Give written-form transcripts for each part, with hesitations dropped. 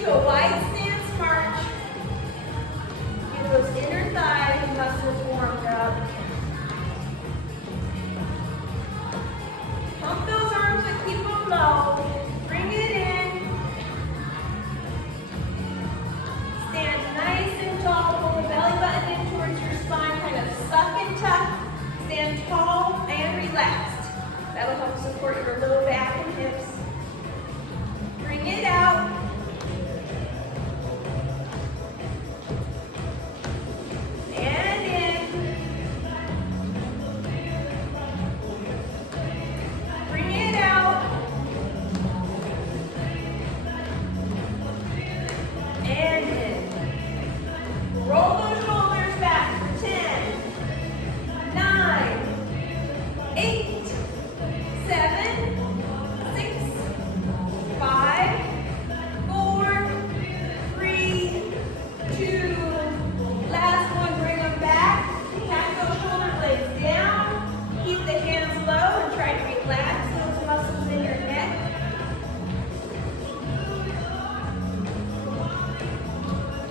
to a wide stance march. Get those inner thigh muscles warmed up. Pump those arms and keep them low. Bring it in. Stand nice and tall. Pull the belly button in towards your spine. Kind of suck and tuck. Stand tall and relaxed. That'll help support your low back and hips. Bring it out. And in. Bring it out. And in. Roll those shoulders back for 10, 9, 8, 7, 6, 5, 4, 3, 2. Last one, bring them back. Pat those shoulder blades down. Keep the hands low and try to relax those muscles in your neck.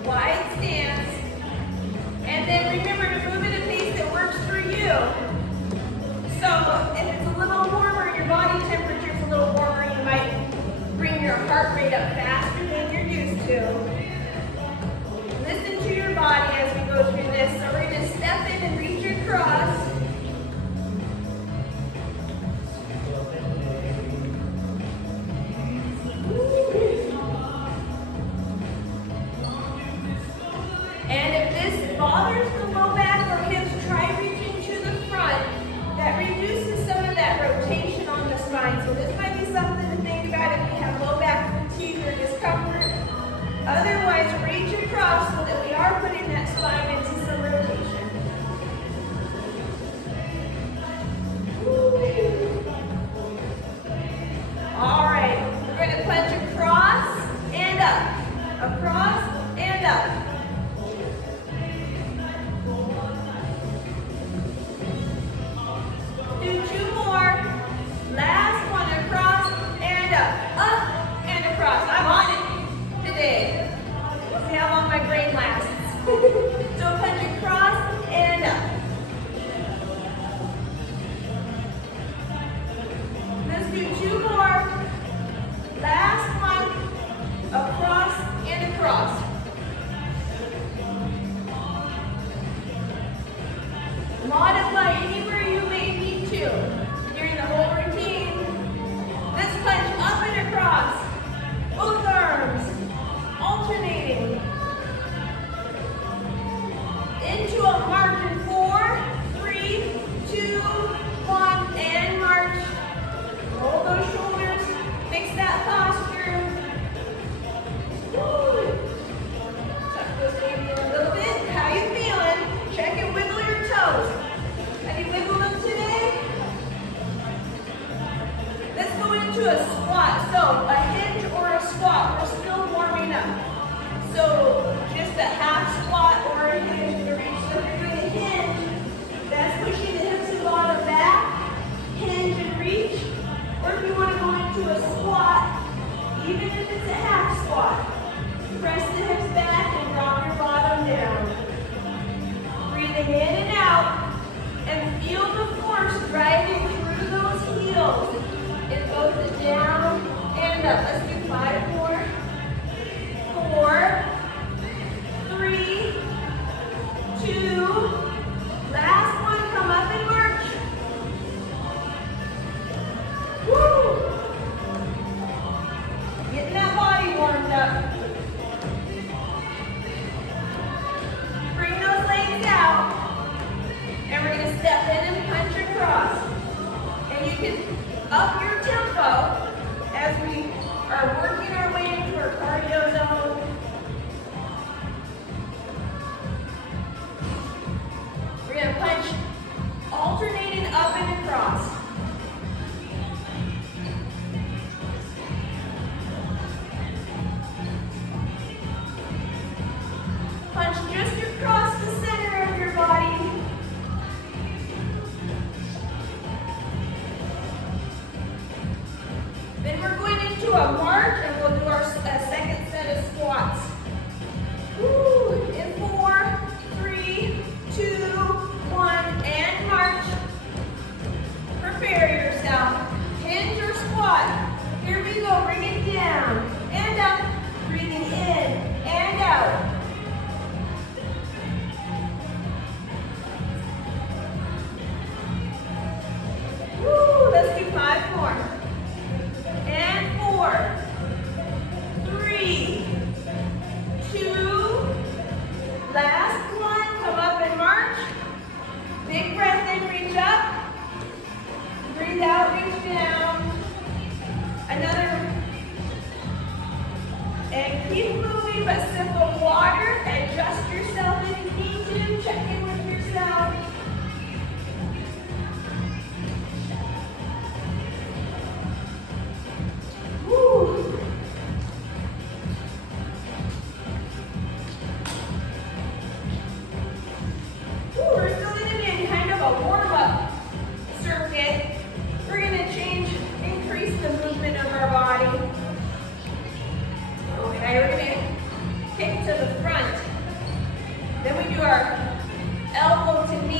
Wide stance. And then remember to move at a pace that works for you. So if it's a little warmer, your body temperature is a little warmer, you might bring your heart rate up faster than you're used to. Listen to your body as we go through this. So we're going to step in and reach across. And if this bothers the low back or hips, try reaching to the front. That reduces some of that rotation on the spine. So this might be something to think about if you have low back fatigue or discomfort. Otherwise, reach across so that we are putting that spine into some rotation. All right, we're going to punch across and up. Across and up. Do 2 more. Last one, across and up and across. I'm on it today. See how long my brain lasts. So punch across and up. Let's do 2 more. Last one, across and across. Modify anywhere you may need to during the whole routine. Let's punch up and across. Both arms alternating. And keep moving, but sip of water. Adjust yourself if you need to. Check in with yourself. Woo. Ooh, we're still in kind of a warm-up circuit. We're going to increase the movement of our body. Okay, we're going to kick to the front. Then we do our elbow to knee.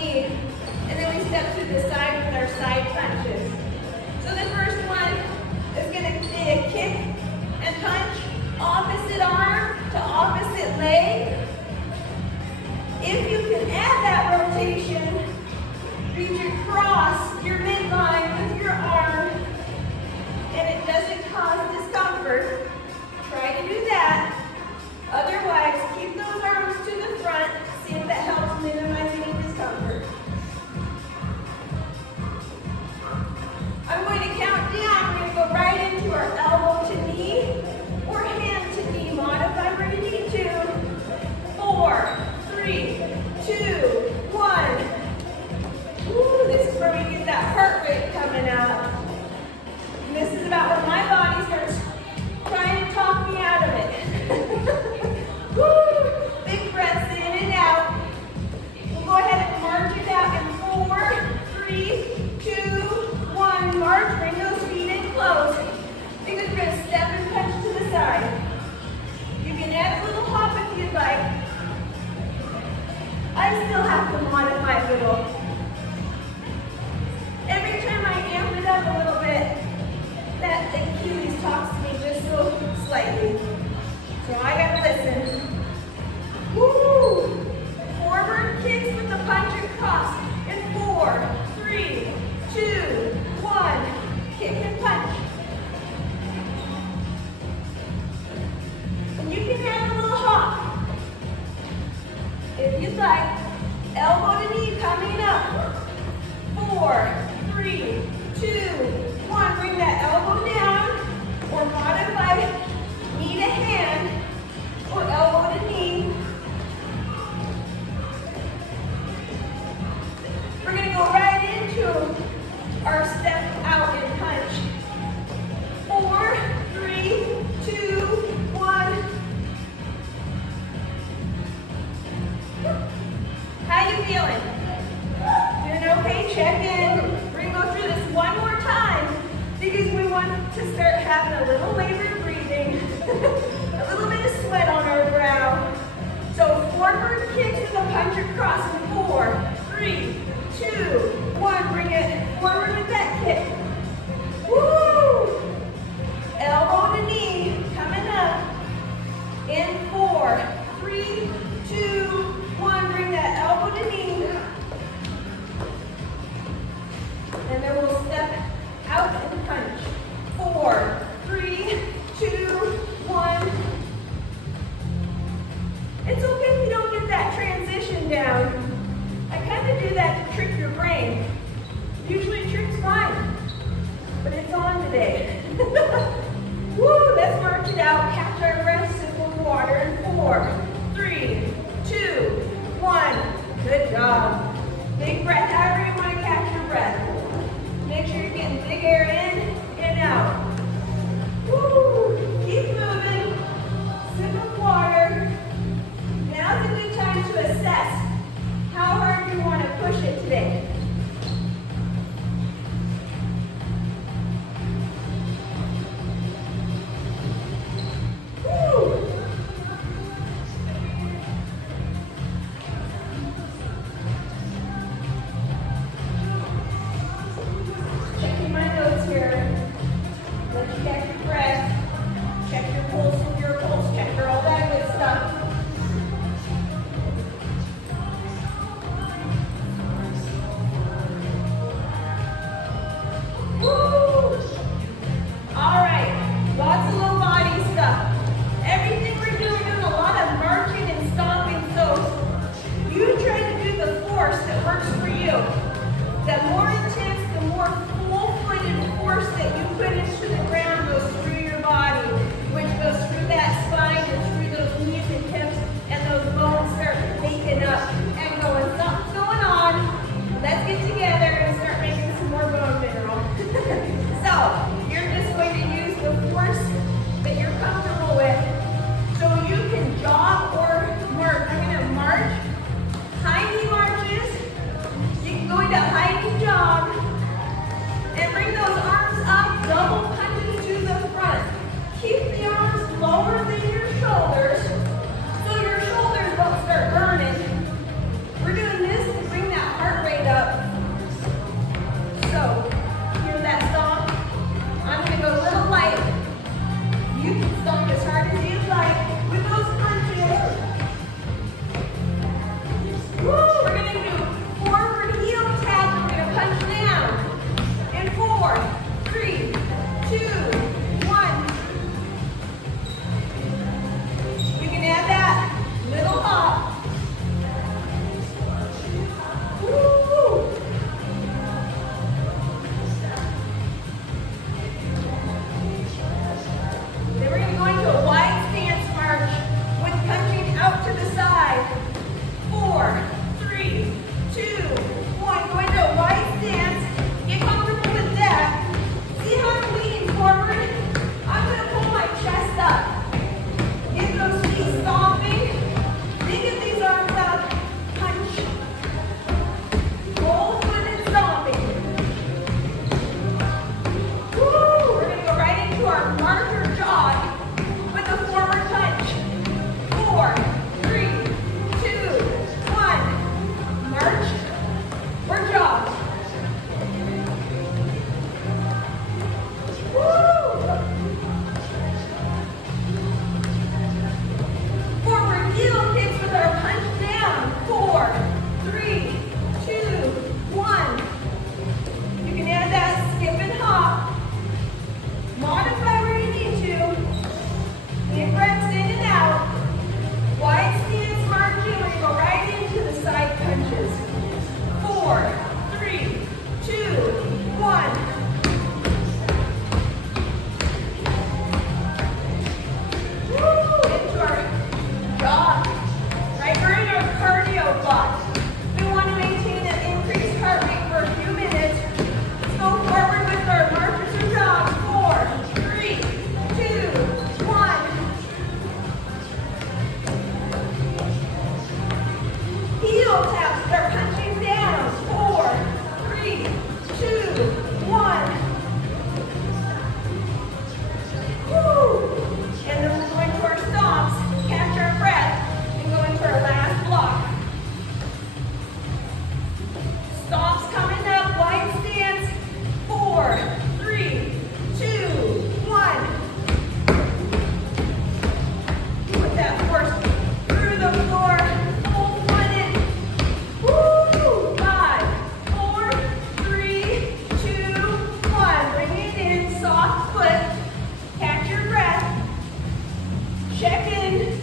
Check in.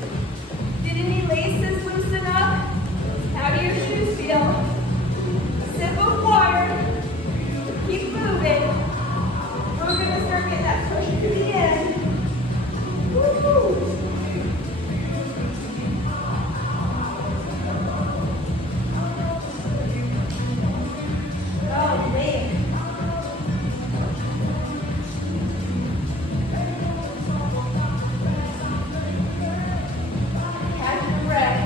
Did any laces loosen up? How do your shoes feel? A sip of water. Keep moving. We're going to start getting that push to the end. Woo-hoo. Oh, man. Catch your breath.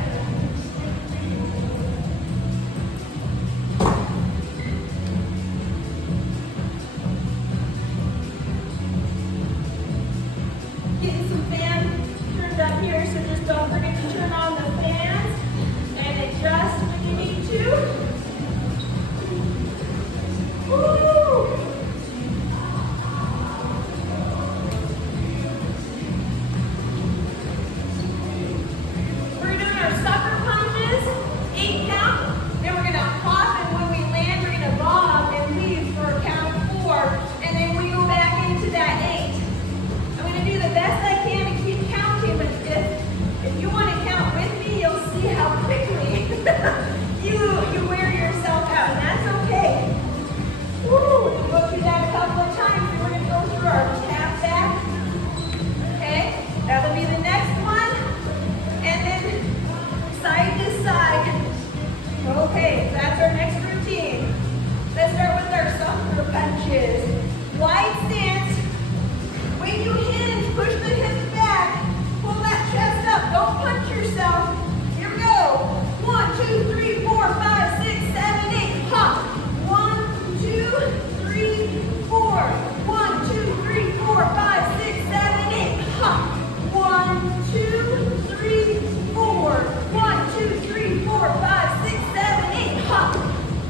Getting some fans turned up here, so just don't forget to turn on the fans and adjust when you need to. Woo! We're doing our sucker punches, 8 count, then we're going to hop, and when we land, we're going to bob and leave for a count of 4, and then we go back into that 8. I'm going to do the best I can to keep counting, but if you want to count with me, you'll see how quickly you wear yourself out, and that's okay. Woo! We'll go through that a couple of times, and we're going to go through our tap back. Okay? That'll be the next one. And then side to side. Okay, that's our next routine. Let's start with our sucker punches. Wide stance. When you hinge, push the hips back. Pull that chest up. Don't punch yourself. Here we go. 1, 2, 3, 4, 5, 6, 7, 8. Hop. 1, 2, 3, 4. 1, 2, 3, 4, 5, 6, 7, 8. Hop. 1, 2, 3, 4. 1, 2, 3, 4, 5, 6, 7, 8. Hop.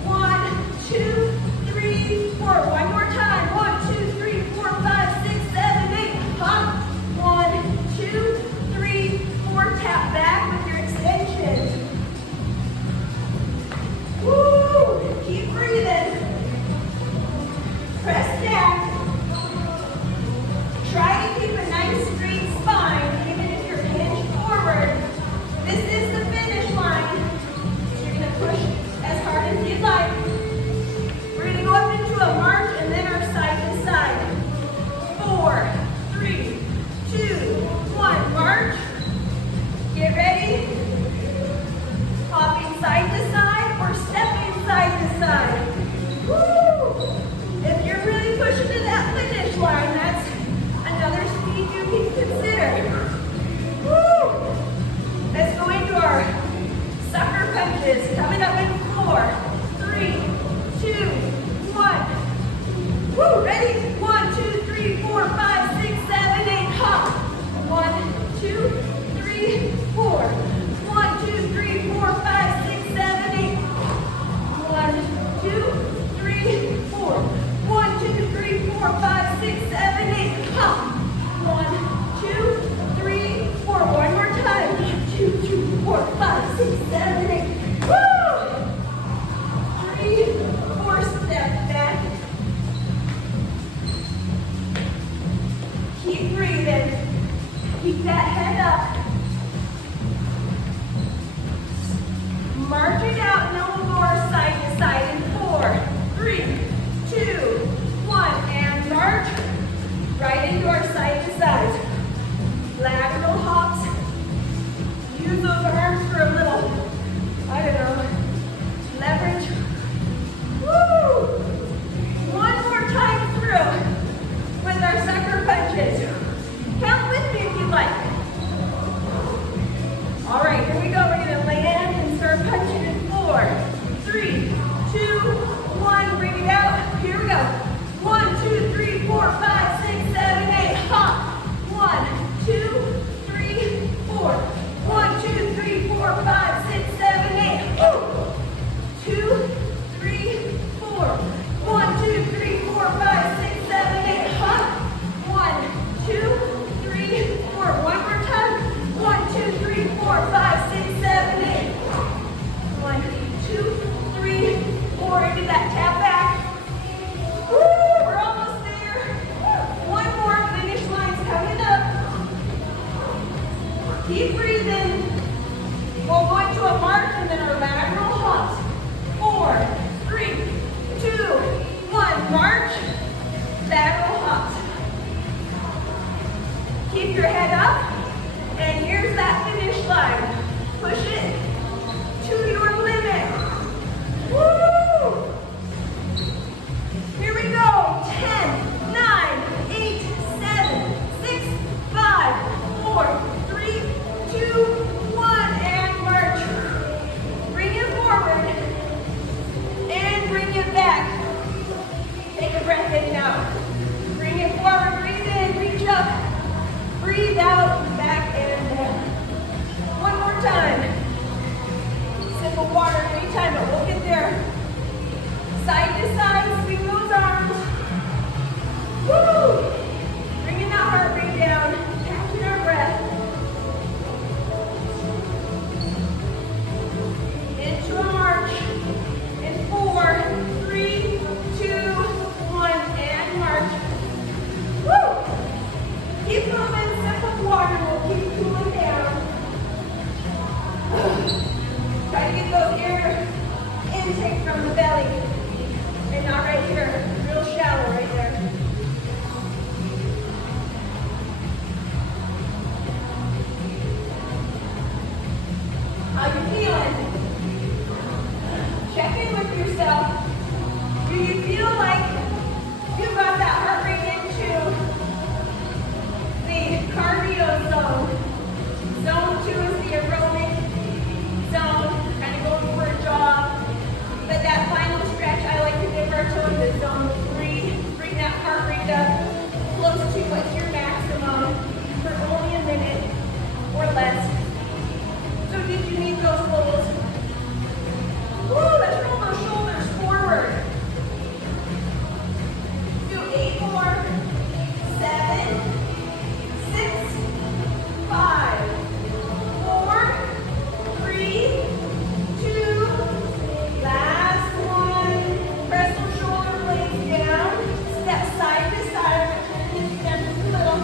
1, 2, 3, 4. One more time. 1, 2, 3, 4, 5, 6, 7, 8. Hop. 1, 2, 3, 4. Tap back with your extension. Woo! Keep breathing. Press down. Try to keep a nice straight spine, even if you're hinged forward. This is the finish line. So you're going to push as hard as you'd like. We're going to go up into a march and then our side to side. 4, 3, 2, 1. March. Get ready. Hopping side to side or stepping side to side. Woo! If you're really pushing to that finish line, that's another speed you can consider. Woo! Let's go into our sucker punches. Coming up in 4, 3, 2, 1. Woo! Ready? 1, 2, 3, 4, 5, 6, 7, 8. Hop. 1, 2, 3, 4. 1, 2, 3, 4, 5, 6, 7, 8. 1, 2, 3, 4. 1, 2, 3, 4, 5, 6, 7, 8. Hop. 1, 2, 3, 4. One more time. 1, 2, 3, 4, 5, 6, 7, 8. Woo! 3, 4. Step back. Keep breathing. Keep that head up. March it out, and then we'll go our side to side in 4, 3, 2, 1, and march right into our side to side. Lateral hops. Use those arms for a little, I don't know, leverage. Woo! One more time through with our sucker punches. Count with me if you'd like. All right, here we go. We're going to land and start punching in 4, 3, 2, 1. Bring it out. Here we go. 1, 2, 3, 4, 5, 6, 7, 8. Hop. 1, 2, Keep breathing. We'll go into a march and then our lateral hops. 4, 3, 2, 1. March. Lateral hops. Keep your head up. And here's that finish line. Push it to your limit. Woo! Here we go. 10, 9, 8, 7, 6, 5, 4, 3, 2, 1, and march. Bring it forward and bring it back. Take a breath in and out. Bring it forward, breathe in, reach up, breathe out, back and down. One more time. Sip of water anytime, but we'll get there. Side to side, swing those arms. Woo! Bringing that heart rate down, catching our breath. Into a march. In 4, 3, 2, 1, and march. Woo! Keep moving, sip of water, we'll keep cooling down. Try to get those air intake from the belly. And not right here, real shallow right there. How you feeling? Check in with yourself. Do you feel like you've got that heart rate into the cardio zone? Zone 2 is the aerobic zone, kind of going for a jog. But that final stretch, I like to dip our toe into zone 3. Bring that heart rate up close to what's your maximum for only a minute or less. So did you need those goals? Woo, let's roll those shoulders forward. Do 8 more. 7, 6, 5, 4, 3, 2, last one. Press those shoulder blades down. Step side to side. Step just a little.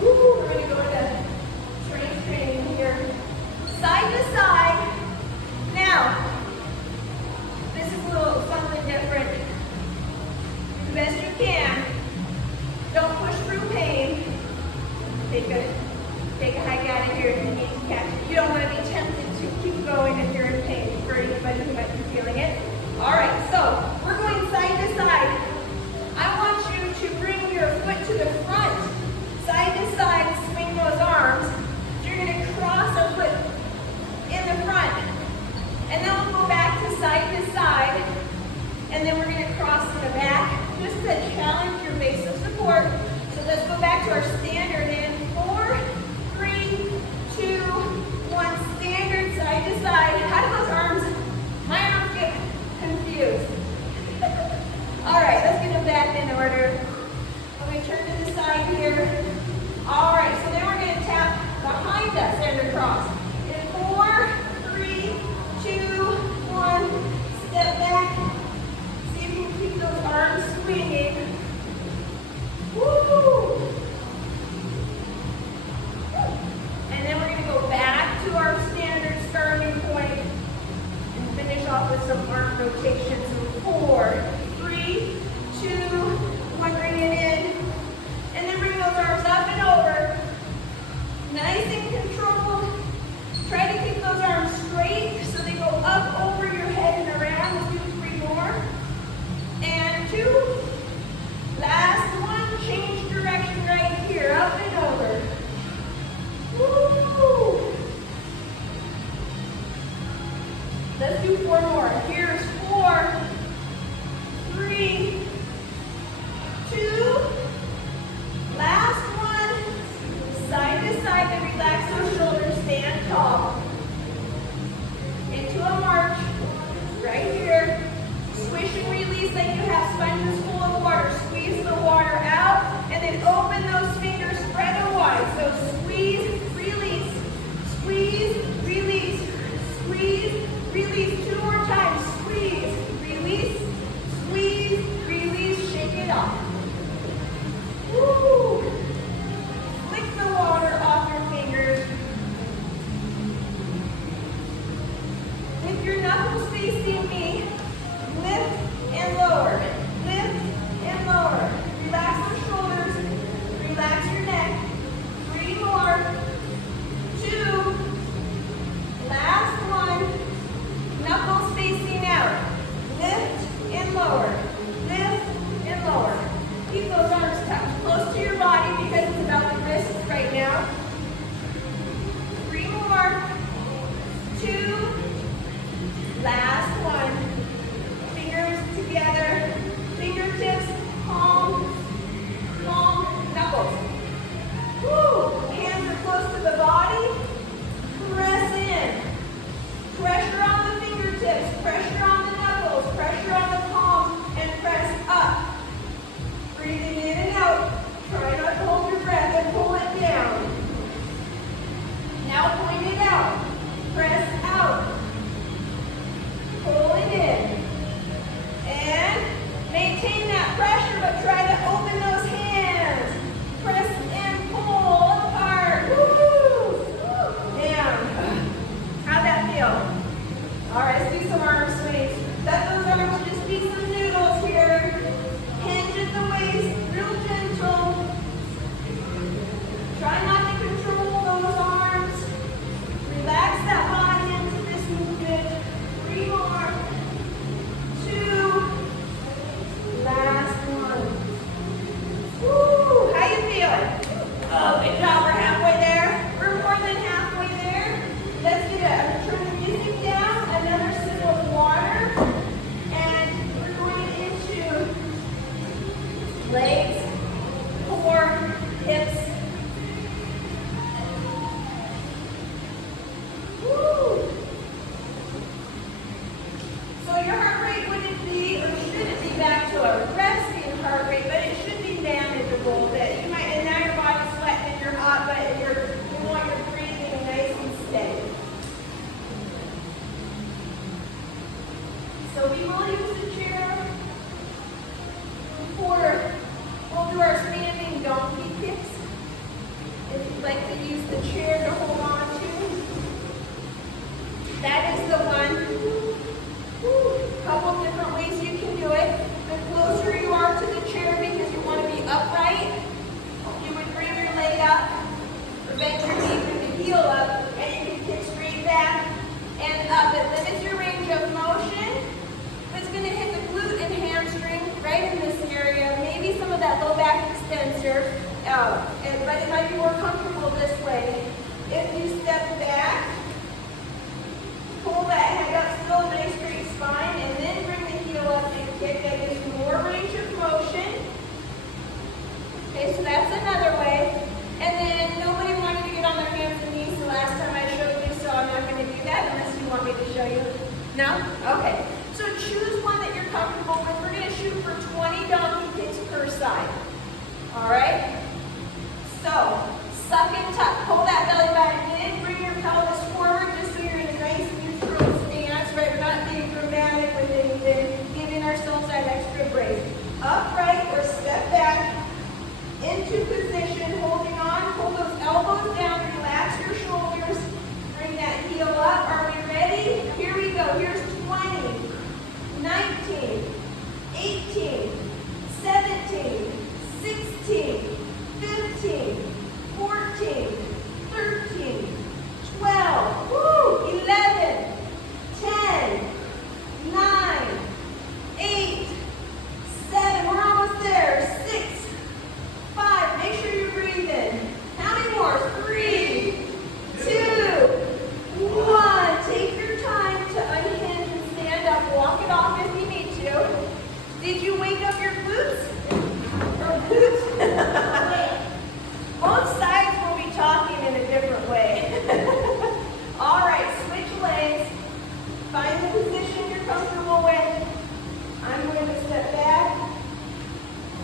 Woo, we're going to go to strength training here. Side to side. Now, this is a little something different. Do the best you can. Don't push through pain. Take a hike out of here if you need to catch it. You don't want to be tempted to keep going if you're in pain for anybody who might be feeling it. All right, so we're going side to side. I want you to bring your foot to the front. Side to side, swing those arms. You're going to cross a foot in the front. And then we'll go back to side, and then we're going to cross to the back, just to challenge your base of support. So let's go back to our standard in 4, 3, 2, 1, standard side to side. How do those arms, my arms get confused. All right, let's get them back in order. I'm going to turn to the side here. All right, so then we're going to tap behind us and across. In 4, 3, 2, 1, step back. See if you can keep those arms swinging. Woo! And then we're going to go back to our standard starting point and finish off with some arm rotations. So 4, 3, 2, 1, bring it in. And then bring those arms up and over. Nice and controlled. Try to keep those arms straight so they go up over your head and around. Let's do 3 more. And 2. Last one. Change direction right here. Up and over. Woo! Let's do 4 more. Here's 4, 3, 2. Last one. Side to side, then relax those shoulders. Stand tall. Into a march. Right here. Swish and release like you have sponges full of water. Squeeze the water out, and then open those fingers, spread them wide. So squeeze, release. Squeeze, release. Squeeze, release. 2 more times. Squeeze, release. Squeeze, release. Shake it off. Woo! Flick the water off your fingers. No? Okay. So choose one that you're comfortable with. We're going to shoot for 20 donkey kicks per side. All right? So, suck and tuck. Pull that belly button in. Bring your pelvis forward just so you're in a nice neutral stance, right? We're not being dramatic with anything. Giving ourselves that extra break. Upright or step back into position, holding on. Pull those elbows down. Relax your shoulders. Bring that heel up. Are we ready? Here we go. Here's 20, 19, 18, 17, 16, 15, 14, 13, 12, woo, 11, 10, 9, 8, 7, we're almost there, 6, 5, make sure you're breathing. How many more? 3, 2, 1. Take your time to unhinge and stand up. Walk it off if you need to. Did you wake up your glutes? Or glutes? Both sides will be talking in a different way. All right, switch legs. Find the position you're comfortable with. I'm going to step back.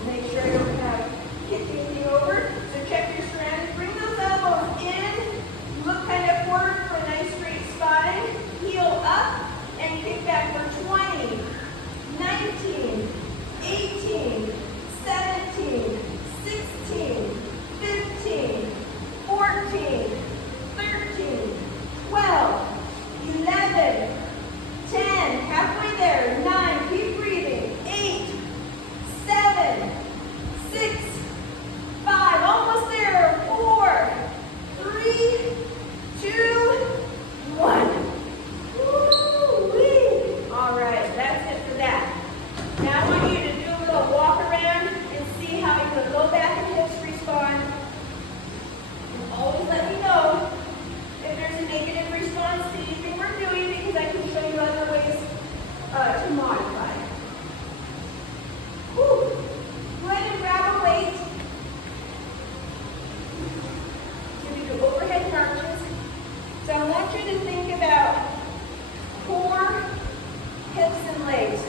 Make sure I don't have kicking me over. So check your surroundings. Bring those elbows in. Look kind of forward for a nice straight spine. Heel up and kick back for 20, 19, 18, 17, 16, 15, 14, 13, 12, 11, 10, halfway there, 9, keep breathing, 8, 7, 6, 5, almost there, 4, 3, 2, 1. Woo-wee. All right, that's it for that. Now I want you to do a little walk around and see how your low back and hips respond. And always let me know if there's a negative response to anything we're doing, because I can show you other ways to modify. Woo. Go ahead and grab a weight. So we do overhead crunches. So I want you to think about core, hips, and legs.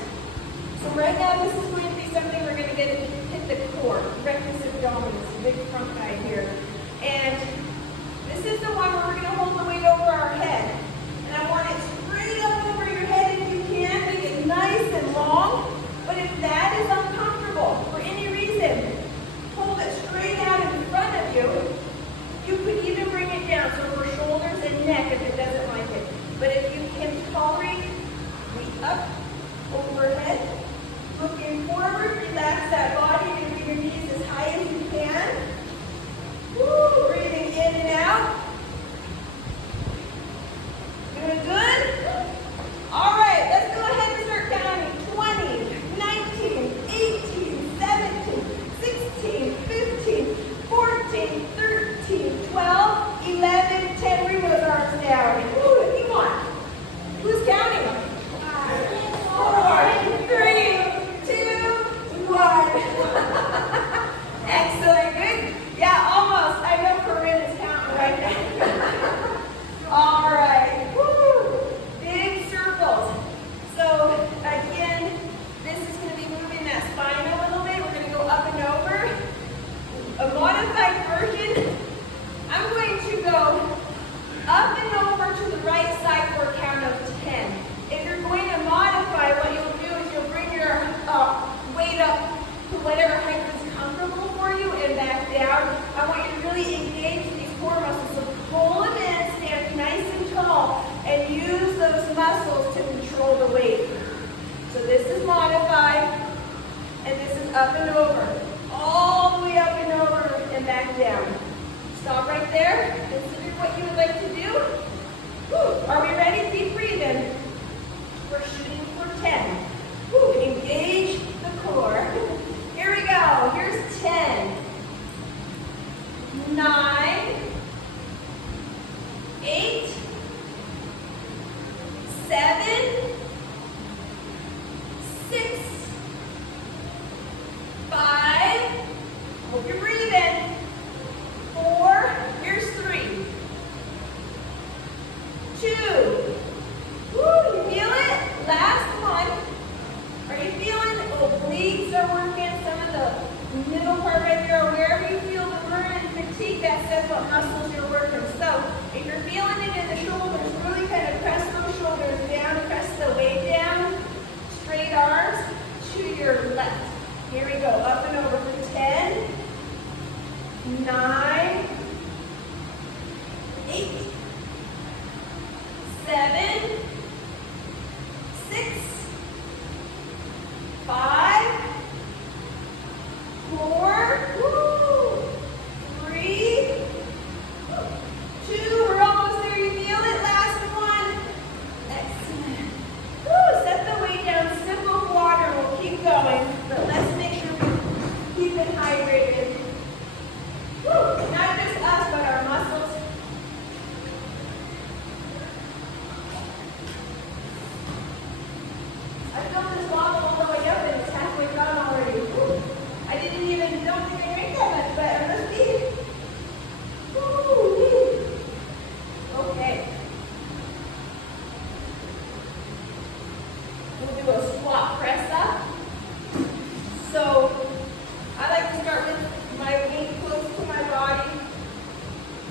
So right now this is going to be something we're going to hit the core, rectus abdominis, the big front guy here. And this is the one where we're going to hold the weight over our head. And I want it straight up over your head if you can. Make it nice and long. But if that is uncomfortable for any reason, hold it straight out in front of you. You could even bring it down, so for shoulders and neck if it doesn't like it. But if you can tolerate, weight up, overhead, looking forward, relax that body, and bring your knees as high as you can. Woo, breathing in and out. Doing good? All right, let's go ahead and start counting. 20, 19, 18, 17, 16, 15, 14, 13, 12, 11, 10. Bring those arms down. Woo, if you want. Who's counting? 4, 3, 2, 1. Excellent, good. Yeah, almost. I know Corinne is counting right now. All right. Woo. Big circles. So again, this is going to be moving that spine a little bit. We're going to go up and over. A modified version, I'm going to go up and over to the right side for a count of 10. If you're going to modify, what you'll do is you'll bring your weight up to whatever height is comfortable for you and back down. I want you to really engage these core muscles. So pull them in, stand nice and tall, and use those muscles to control the weight. So this is modified, and this is up and over. All the way up and over and back down. Stop right there. Consider what you would like to do. Woo. Are we ready? Keep breathing. We're shooting for 10. Woo. Engage the core. Here we go. Here's 10, 9, 8, 7, 6, 5, hope you're breathing, 4, here's 3, 2, If you're feeling it in the shoulders, really kind of press those shoulders down, press the weight down, straight arms to your left. Here we go, up and over for 10, 9, 8, 7, 6, 5, 4, 3, 2, we're almost there, you feel it, last one. Excellent. Woo, set the weight down, sip of water, we'll keep going, but let's make sure we keep it hydrated. Woo, not just us, but our muscles. I filled this bottle all the way up and it's halfway gone already. Woo. I don't think I drank that much, but I must be. Woo. Okay. We'll do a squat press up. So I like to start with my weight close to my body.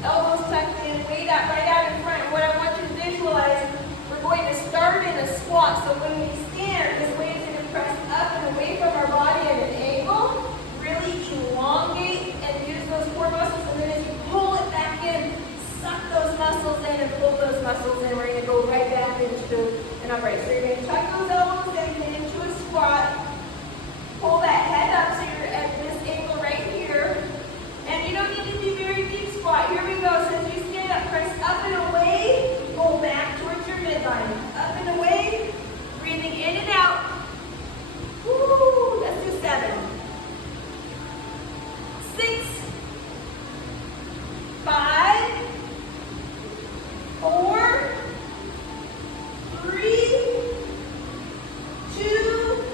Elbows tucked in, weight up, right out in front. What I want you to visualize, we're going to start in a squat. So when we stand, this weight is going to press up and away from our body at an angle. Really elongate and use those core muscles. And then as you pull it back in, suck those muscles in and pull those muscles in. We're going to go right back into an upright. So you're going to tuck those elbows in, get into a squat. Pull that head up so you're at this angle right here. And you don't need to be very deep squat. Here we go. So as you stand up, press up and away. Pull back towards your midline. Up and away. Breathing in and out. Woo. Let's do 7, 6, 5, 4, 3, 2,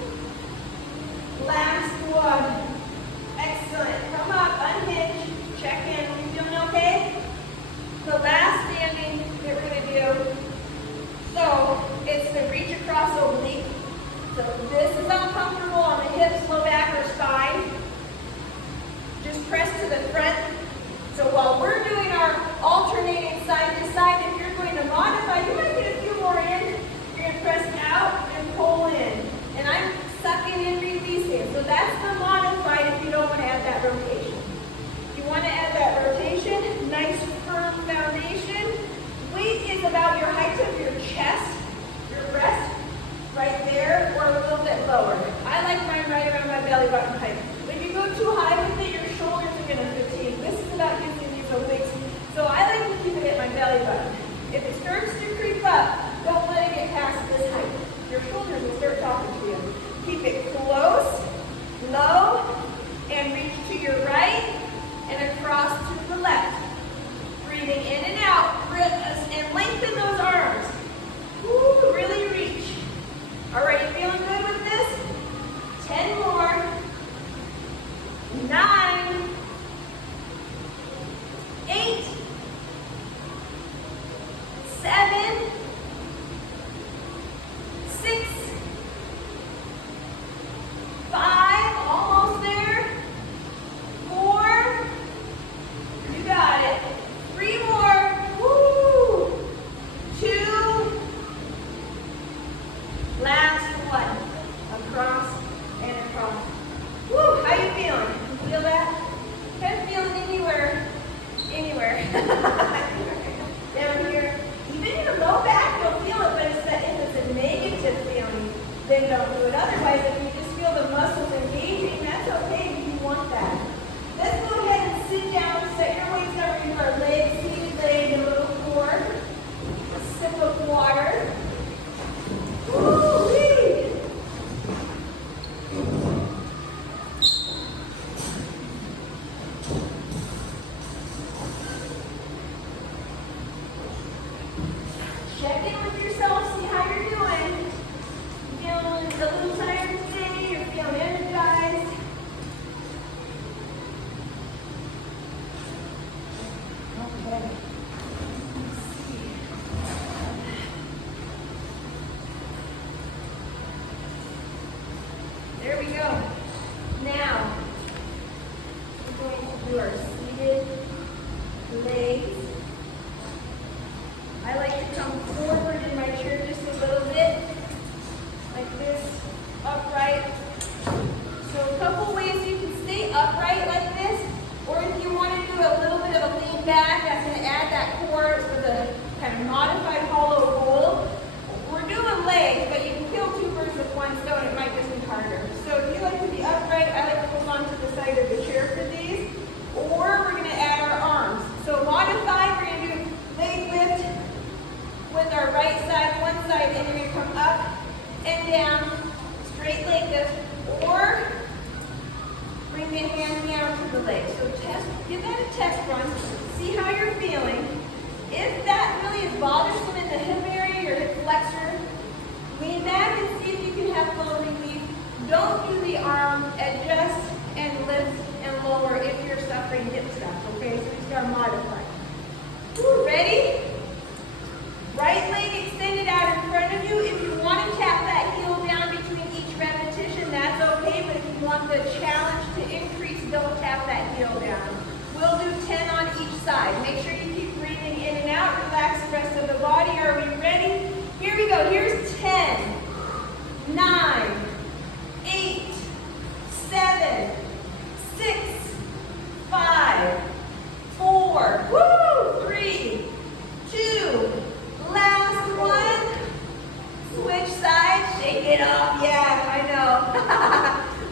last one. Excellent. Come up, unhinge, check in. You feeling okay? The last standing that we're going to do, so it's the reach across oblique. So this is uncomfortable on the hips, low back, or spine. Just press to the front. So while we're doing our alternating side to side, if you're going to modify, you might get a few more in. You're going to press out and pull in. And I'm sucking in, releasing. So that's the modified if you don't want to add that rotation. If you want to add that rotation, nice firm foundation. Weight is about your height of your chest, your breast, right there, or a little bit lower. I like mine right around my belly button height. If you go too high with it, your shoulders are going to fatigue. This is about using these obliques. So I like to keep it at my belly button. If it starts to creep up, don't let it get past this height. Your shoulders will start talking to you. Keep it close, low, and reach to your right and across to the left. Breathing in and out, and lengthen those arms. Woo, really reach. All right, you feeling good with this? 10 more. 9, 8, 7, 6, 5, almost there. 4, you got it. 3 more. Woo! 2, last one. Across and across. Woo! How you feeling? You feel that? Kind of feeling anywhere. Down here. Even your low back, you'll feel it, but if it's a negative feeling, then don't do it. Otherwise, if you just feel the muscles engaging, that's okay if you want that. Let's go ahead and sit down, set your weights over your legs, seated leg, and a little core. A sip of water. Woo-wee! Check in with yourself, see how you're doing. You feeling a little tired today? You're feeling energized? Okay. There we go. Now, we're going to do our seated legs. you have full relief, don't do the arm, adjust and lift and lower if you're suffering hip stuff, okay? So these are modified. Ready? Right leg extended out in front of you. If you want to tap that heel down between each repetition, that's okay, but if you want the challenge to increase, don't tap that heel down. We'll do 10 on each side. Make sure you keep breathing in and out. Relax the rest of the body. Are we ready? Here we go. Here's 10, 9, 8, 7, 6, 5, 4, woo, 3, 2, last one. Switch sides. Shake it off. Yeah, I know.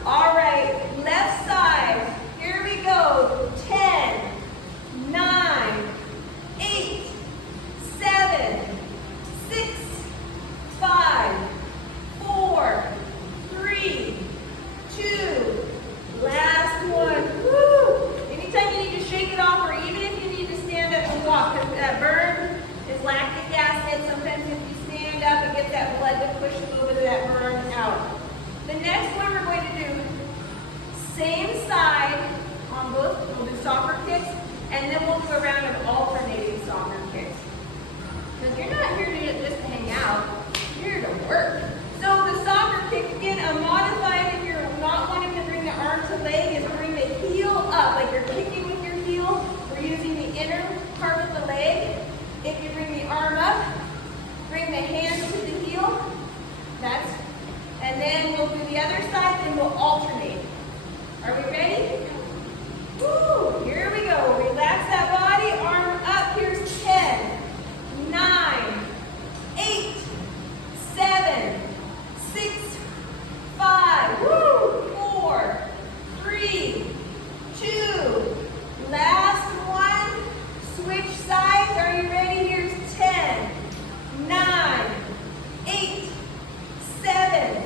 All right. Left side. Here we go. 10, 9, 8, 7, 6, 5, 4, 3, 2, last one. Woo! Anytime you need to shake it off, or even if you need to stand up and walk, because that burn is lactic acid. Sometimes if you stand up, it gets that blood to push a little bit of that burn out. The next one we're going to do, same side on both. We'll do soccer kicks, and then we'll do a round of alternating soccer kicks. Because you're not here to just hang out, you're here to work. So the soccer kick, again, a modified, if you're not wanting to bring the arm to leg, is bring the heel up, like you're kicking with your heel. We're using the inner part of the leg. If you bring the arm up, bring the hand to the heel. And then we'll do the other side, then we'll alternate. Are we ready? Woo! Here we go. Relax that body, arm up. Here's 10, 9, 8, 7, 6, 5, woo, 4, 3, 2, last one. Switch sides. Are you ready? Here's 10, 9, 8, 7,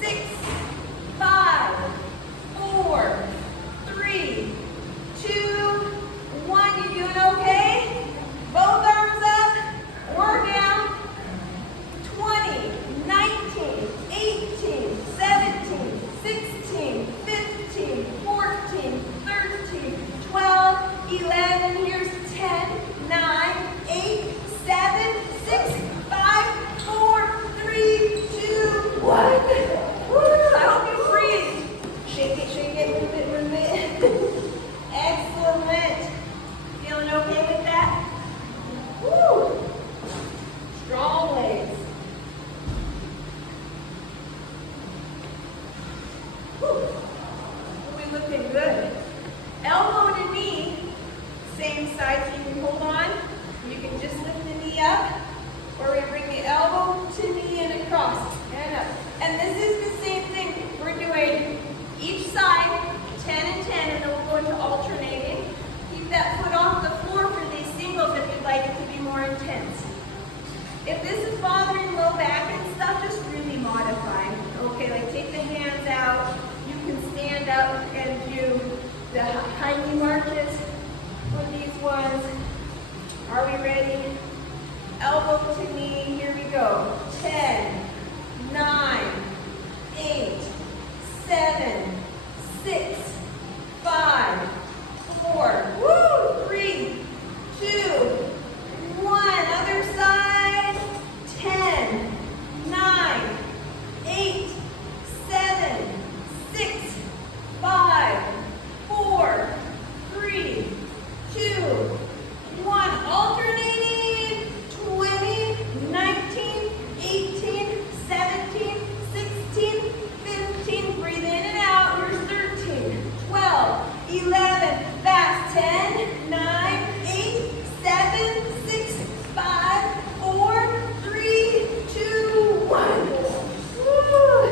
6, 5, 4, 3, 2, 1. You doing okay? Both arms up or down. 20, 19, 18, 17, 16, 15, 14, 13, 12, 11. Here's 10, 9, 8, 7, 6, 5, 4, 3, 2, 1. Woo! I hope you breathe. Shake it, move it. Excellent. Feeling okay with that? Woo! Strong legs. Woo! We're looking good. Elbow to knee, same side, so you can hold on. You can just lift the knee up, or we bring the elbow to knee and across and up. And this is the same thing. We're doing each side, 10 and 10, and then we'll go into alternating. Keep that foot off the floor for these singles if you'd like it to be more intense. If this is bothering low back and stuff, just really modify. Okay, like take the hands out. You can stand up and do the high knee marches for these ones. Are we ready? Elbow to knee, here we go. 10, 9, 8, 7, 6, 5, 4, woo, 3, 2, 1. Other side. 10, 9, 8, 7, 6, 5, 4, 3, 2, 1. Alternating. 20, 19, 18, 17, 16, 15. Breathe in and out. Here's 13, 12, 11. Fast. 10, 9, 8, 7, 6, 5, 4, 3, 2, 1. Woo!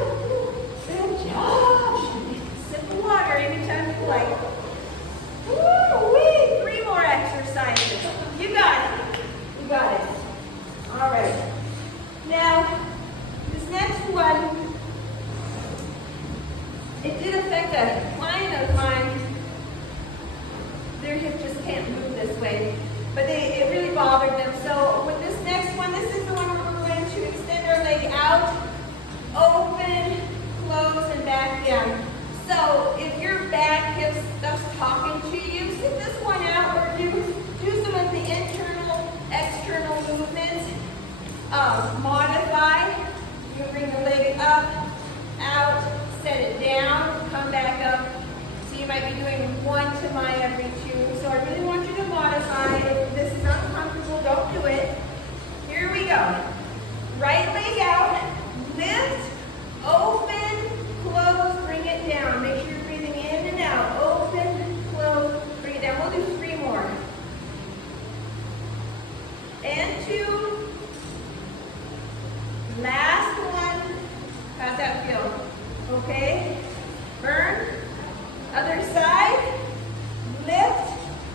Good job. Sip of water anytime you like. Woo-wee! 3 more exercises. You got it. You got it. All right. Now, this next one, it did affect a client of mine. Their hip just can't move this way, but it really bothered them. So with this next one, this is the one where we're going to extend our leg out, open, Modify. You bring the leg up, out, set it down, come back up. So you might be doing 1 to my every 2. So I really want you to modify. If this is uncomfortable, don't do it. Here we go. Right leg out, lift, open, close, bring it down. Make sure you're breathing in and out. Open, close, bring it down. We'll do 3 more. And 2. Last one. How's that feel? Okay. Burn. Other side. Lift,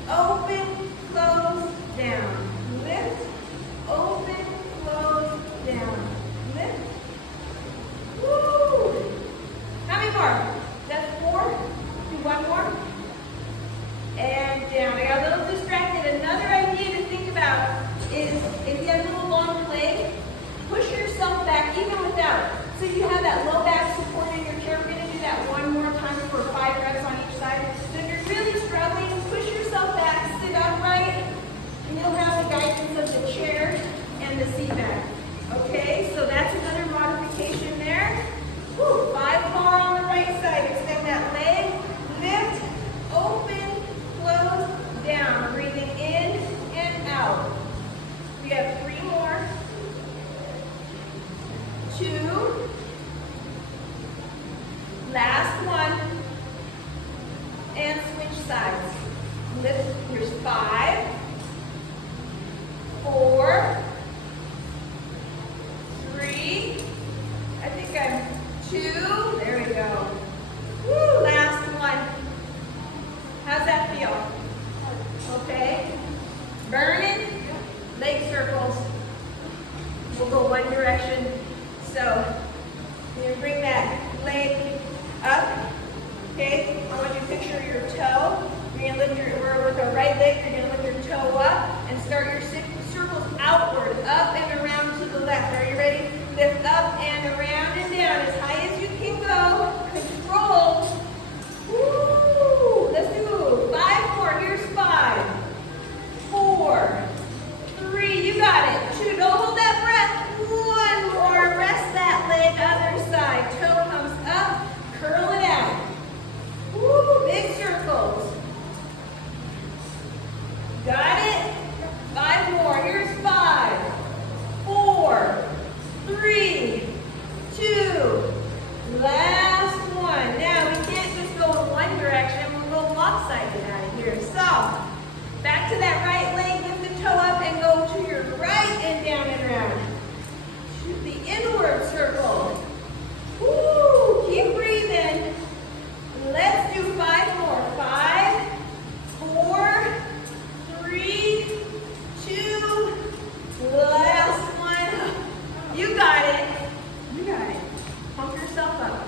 open, close, down. Lift, open, close, down. Lift. Woo! How many more? That's 4. Do 1 more. And down. I got a little distracted. Another idea to think about is if you have a little long leg, push yourself back even without. So you have that low back support in your chair. We're going to do that 1 more time for 5 reps on each side. So if you're really struggling, push yourself back, sit upright, and you'll have the guidance of the chair and the seat back. Okay, so that's another modification there. Woo, 5 more on the right side. Extend that leg. Lift, open, close, down. Breathing in and out. We have 3 more. 2. Last one. And switch sides. Lift. Here's 5. 4. 3. I think I'm 2. There we go. Woo, last one. How's that feel? Okay. Burning. Leg circles. We'll go one direction. So, you bring that leg up. Okay, I want you to picture your toe. You're going to lift with the right leg, you're going to lift your toe up and start your circles outward, up and around to the left. Are you ready? Lift up and around and down as high as you can go. Control. Woo! Let's do 5 more. Here's 5. 4. 3. You got it. 2. Don't hold that breath. 1 more. Rest that leg. Other side. Toe comes up. Curl it out. Woo! Big circles. Got it? 5 more. Here's 5. 4. 3. 2. Last one. Now we can't just go in one direction. We'll go lopsided out of here. So back to that right leg. Lift the toe up and go to your right and down and around. To the inward circle. Woo! Keep breathing. Let's do 5 more. 5, 4, 3, 2. Last one. You got it. You got it. Pump yourself up.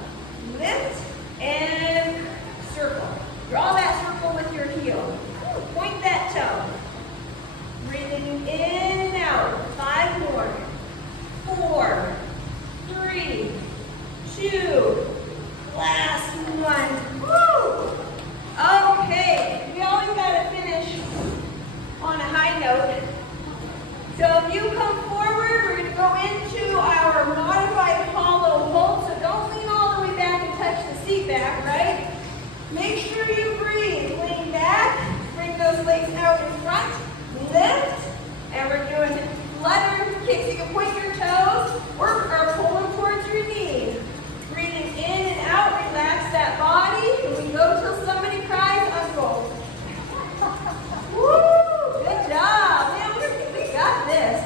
Lift and circle. Draw that circle with your heel. Point that toe. Breathing in and out. 5 more. 4, 3, 2. Last one. Woo! Okay, we always got to finish on a high note. So if you come forward, we're going to go into our modified hollow hold. So don't lean all the way back and touch the seat back, right? Make sure you breathe. Lean back, bring those legs out in front, lift, and we're doing flutter kicks. You can point your toes or pull them towards your knees. Breathing in and out, relax that body. And we go till somebody cries, unroll. Woo! Good job. Man, we got this.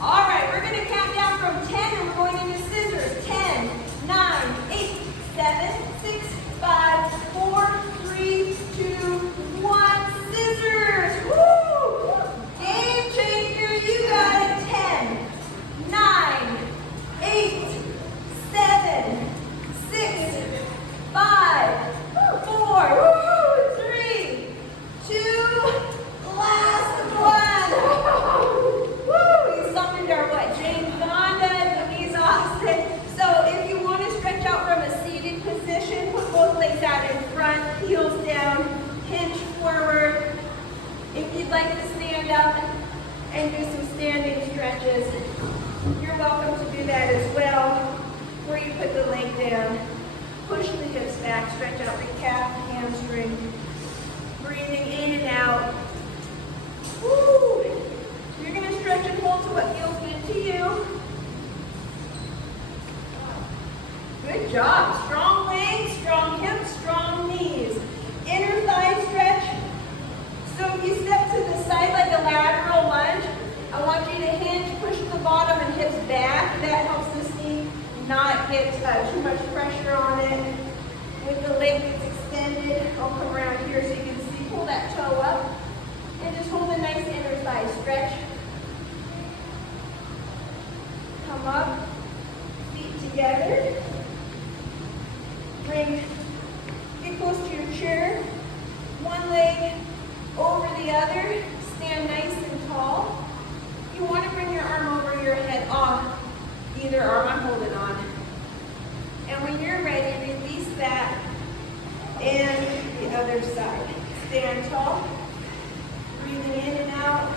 All right, we're going to count down from 10 and we're going into scissors. 10, 9, 8, 7, 6, 5, 4, 3, 2, 1. Scissors. Woo! Game changer. You got it. 10, 9, 8, 7, 6, 5, 4, 3, 2, last one. Woo! We summoned our what? Jane Fonda, Louise Austin. So if you want to stretch out from a seated position, put both legs out in front, heels down, hinge forward. If you'd like to stand up and do some standing stretches, welcome to do that as well, where you put the leg down. Push the hips back, stretch out the calf, hamstring. Breathing in and out. Woo! You're going to stretch and hold to what feels good to you. Good job. Strong legs, strong hips, strong knees. Inner thigh stretch. So if you step to the side like a lateral lunge, I want you to hinge, push the bottom and hips back. That helps this knee not get too much pressure on it. With the leg that's extended, I'll come around here so you can see. Pull that toe up and just hold a nice inner thigh stretch. Come up, feet together. Get close to your chair. One leg over the other. Stand nice and tall. You want to bring your arm over your head off. Either arm, I'm holding on. And when you're ready, release that and the other side. Stand tall. Breathing in and out.